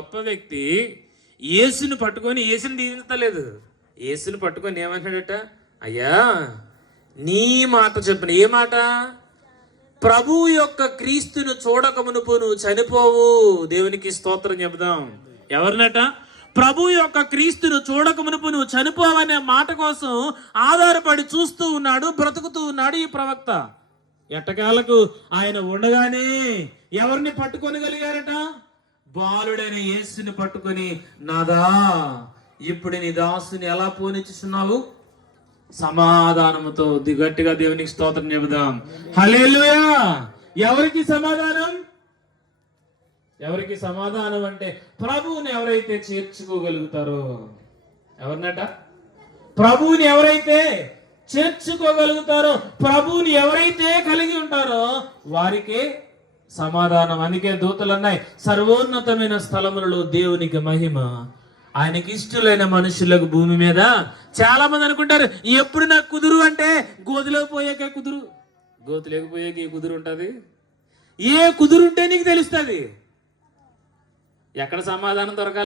గొప్ప వ్యక్తి యేసుని పట్టుకొని యేసుని దీవించలేదు యేసుని పట్టుకొని ఏమంటాడట అయ్యా నీ మాట చెప్పిన. ఏ మాట? ప్రభు యొక్క క్రీస్తును చూడక మునుపు నువ్వు చనిపోవు. దేవునికి స్తోత్రం చెబుదాం. ఎవరినట? ప్రభు యొక్క క్రీస్తును చూడక మునుపు నువ్వు చనిపోవనే మాట కోసం ఆధారపడి చూస్తూ ఉన్నాడు బ్రతుకుతూ ఉన్నాడు ఈ ప్రవక్త. ఎట్టకాలకు ఆయన ఉండగానే ఎవరిని పట్టుకొనగలిగారట? బాలుడైన యేసుని పట్టుకొని నాదా ఇప్పుడు నీ దాసుని ఎలా పోనిచ్చుచున్నావు సమాధానముతో దిగట్టిగా దేవునికి స్తోత్రం చెబుదాం. హలేలుయా ఎవరికి సమాధానం? ఎవరికి సమాధానం అంటే ప్రభువుని ఎవరైతే చేర్చుకోగలుగుతారో. ఎవరినట? ప్రభువుని ఎవరైతే చేర్చుకోగలుగుతారో ప్రభువుని ఎవరైతే కలిగి ఉంటారో వారికే సమాధానం. అందుకే దూతలు అన్నాయి సర్వోన్నతమైన స్థలములలో దేవునికి మహిమ ఆయనకి ఇష్టలైన మనుషులకు భూమి మీద. చాలా మంది అనుకుంటారు ఎప్పుడు నాకు కుదురు అంటే గోతులో పోయాక కుదురు. గోతులోకి పోయాక ఏ కుదురు ఉంటుంది? ఏ కుదురుంటే నీకు తెలుస్తుంది. ఎక్కడ సమాధానం దొరకాలి?